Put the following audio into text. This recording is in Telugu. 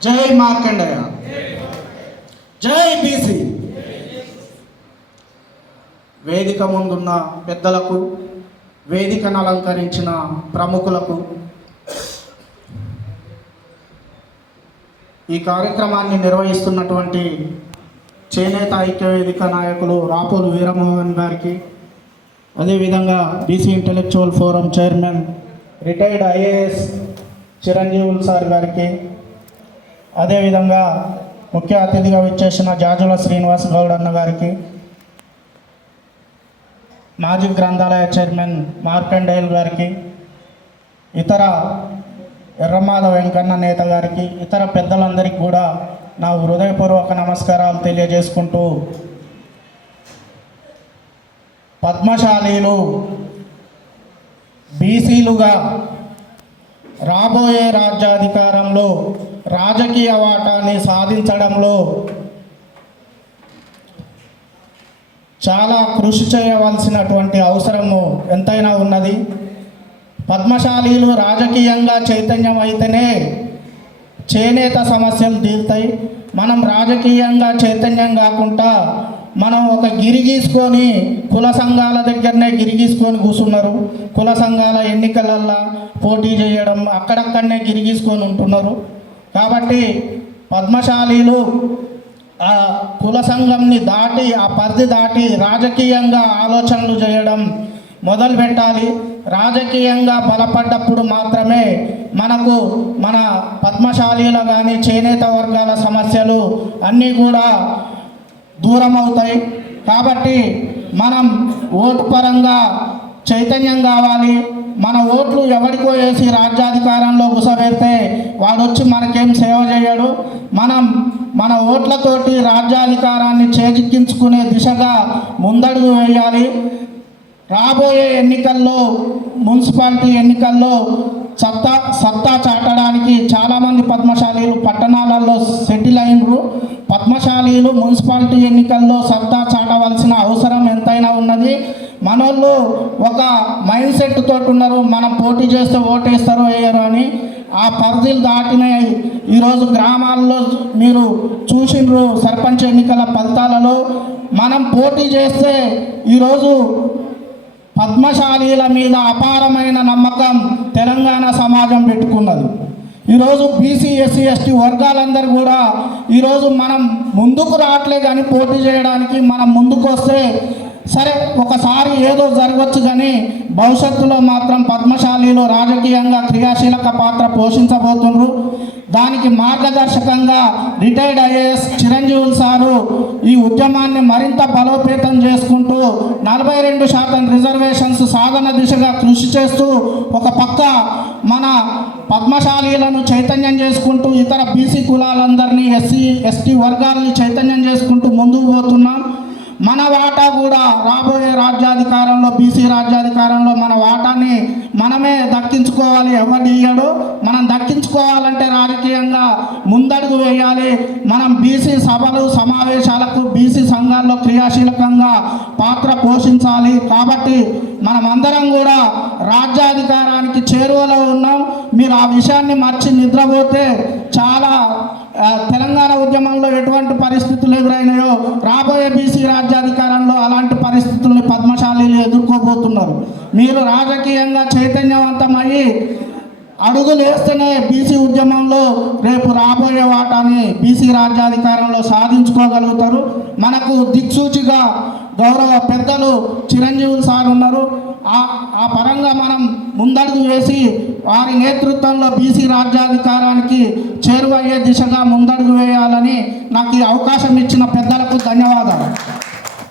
జై మార్కండేయ జై బీసీ. వేదిక ముందున్న పెద్దలకు వేదికను అలంకరించిన ప్రముఖులకు ఈ కార్యక్రమాన్ని నిర్వహిస్తున్నటువంటి చేనేత ఐక్య వేదిక నాయకులు రాపోలు వీరమోహన్ గారికి అదేవిధంగా BC intellectual forum chairman retired IAS Chiranjeevulu sir గారికి అదేవిధంగా ముఖ్య అతిథిగా విచ్చేసిన జాజుల శ్రీనివాస్ గౌడ్ అన్న గారికి మాజీ గ్రంథాలయ చైర్మన్ మార్కండేల్ గారికి ఇతర ఎర్రమాధ వెంకన్న నేత గారికి ఇతర పెద్దలందరికీ కూడా నా హృదయపూర్వక నమస్కారాలు తెలియజేసుకుంటూ పద్మశాలీలు బీసీలుగా రాబోయే రాజ్యాధికారంలో రాజకీయ వాటాన్ని సాధించడంలో చాలా కృషి చేయవలసినటువంటి అవసరము ఎంతైనా ఉన్నది. పద్మశాలీలు రాజకీయంగా చైతన్యం అయితేనే చేనేత సమస్యలు తీరుతాయి. మనం రాజకీయంగా చైతన్యం కాకుండా మనం ఒక గిరి గీసుకొని కుల సంఘాల దగ్గరనే గిరి గీసుకొని కూర్చున్నారు. కుల సంఘాల ఎన్నికలల్లో పోటీ చేయడం అక్కడక్కడనే గిరి గీసుకొని ఉంటున్నారు. కాబట్టి పద్మశాలీలు ఆ కుల సంఘంని దాటి ఆ పరిధి దాటి రాజకీయంగా ఆలోచనలు చేయడం మొదలు పెట్టాలి. రాజకీయంగా బలపడ్డప్పుడు మాత్రమే మనకు మన పద్మశాలీల కానీ చేనేత వర్గాల సమస్యలు అన్నీ కూడా దూరం అవుతాయి కాబట్టి మనం ఓటు పరంగా చైతన్యం కావాలి. మన ఓట్లు ఎవరికో వేసి రాజ్యాధికారంలో గుసబెడితే వాడు వచ్చి మనకేం సేవ చేయడు? మనం మన ఓట్లతోటి రాజ్యాధికారాన్ని చేజిక్కించుకునే దిశగా ముందడుగు వేయాలి. రాబోయే ఎన్నికల్లో మున్సిపాలిటీ ఎన్నికల్లో సత్తా సత్తా చాటడానికి చాలామంది పద్మశాలీలు పట్టణాలలో సెటిల్ అయినరు. పద్మశాలీలు మున్సిపాలిటీ ఎన్నికల్లో సత్తా చాటవలసిన అవసరం ఎంతైనా ఉన్నది. మనోళ్ళు ఒక మైండ్ సెట్ తోటి ఉన్నారు మనం పోటీ చేస్తే ఓటేస్తారో వేయరు అని ఆ పరిధిలు దాటిన ఈరోజు గ్రామాల్లో మీరు చూసిండ్రు సర్పంచ్ ఎన్నికల ఫలితాలలో మనం పోటీ చేస్తే ఈరోజు పద్మశాలీల మీద అపారమైన నమ్మకం తెలంగాణ సమాజం పెట్టుకున్నది. ఈరోజు బీసీ ఎస్సీ ఎస్టీ వర్గాలందరూ కూడా ఈరోజు మనం ముందుకు రావట్లే కానీ పోటీ చేయడానికి మనం ముందుకు వస్తే సరే ఒకసారి ఏదో జరగవచ్చు కానీ భవిష్యత్తులో మాత్రం పద్మశాలిలో రాజకీయంగా క్రియాశీలక పాత్ర పోషించబోతున్నారు దానికి మార్గదర్శకంగా రిటైర్డ్ ఐఏఎస్ చిరంజీవులు సారు ఈ ఉద్యమాన్ని మరింత బలోపేతం చేసుకుంటూ నలభై రెండు శాతం రిజర్వేషన్స్ సాధన దిశగా కృషి చేస్తూ ఒక పక్క మన పద్మశాలీలను చైతన్యం చేసుకుంటూ ఇతర బీసీ కులాలందరినీ ఎస్సీ ఎస్టీ వర్గాలని చైతన్యం చేసుకుంటూ ముందుకు పోతున్నాం. మన వాటా కూడా రాబోయే రాజ్యాధికారంలో బీసీ రాజ్యాధికారంలో మన వాటాని మనమే దక్కించుకోవాలి. ఎవరిని ఇయ్యడు? మనం దక్కించుకోవాలంటే రాజకీయంగా ముందడుగు వేయాలి. మనం బీసీ సభలు సమావేశాలకు బీసీ సంఘాల్లో క్రియాశీలకంగా పాత్ర పోషించాలి. కాబట్టి మనమందరం కూడా రాజ్యాధికారానికి చేరువలో ఉన్నాం. మీరు ఆ విషయాన్ని మర్చి నిద్రపోతే చాలా తెలంగాణ ఉద్యమంలో ఎటువంటి పరిస్థితులు ఎదురైనాయో రాబోయే బీసీ రాజ్యాధికారంలో అలాంటి పరిస్థితుల్ని పద్మశాలీలు ఎదుర్కోబోతున్నారు. మీరు రాజకీయంగా చైతన్యవంతమయ్యి అడుగులు వేస్తేనే బీసీ ఉద్యమంలో రేపు రాబోయే వాటాని బీసీ రాజ్యాధికారంలో సాధించుకోగలుగుతారు. మనకు దిక్సూచిగా గౌరవ పెద్దలు చిరంజీవులు సార్ ఉన్నారు. ఆ పరంగా మనం ముందడుగు వేసి వారి నేతృత్వంలో బీసీ రాజ్యాధికారానికి చేరువయ్యే దిశగా ముందడుగు వేయాలని నాకు ఈ అవకాశం ఇచ్చిన పెద్దలకు ధన్యవాదాలు.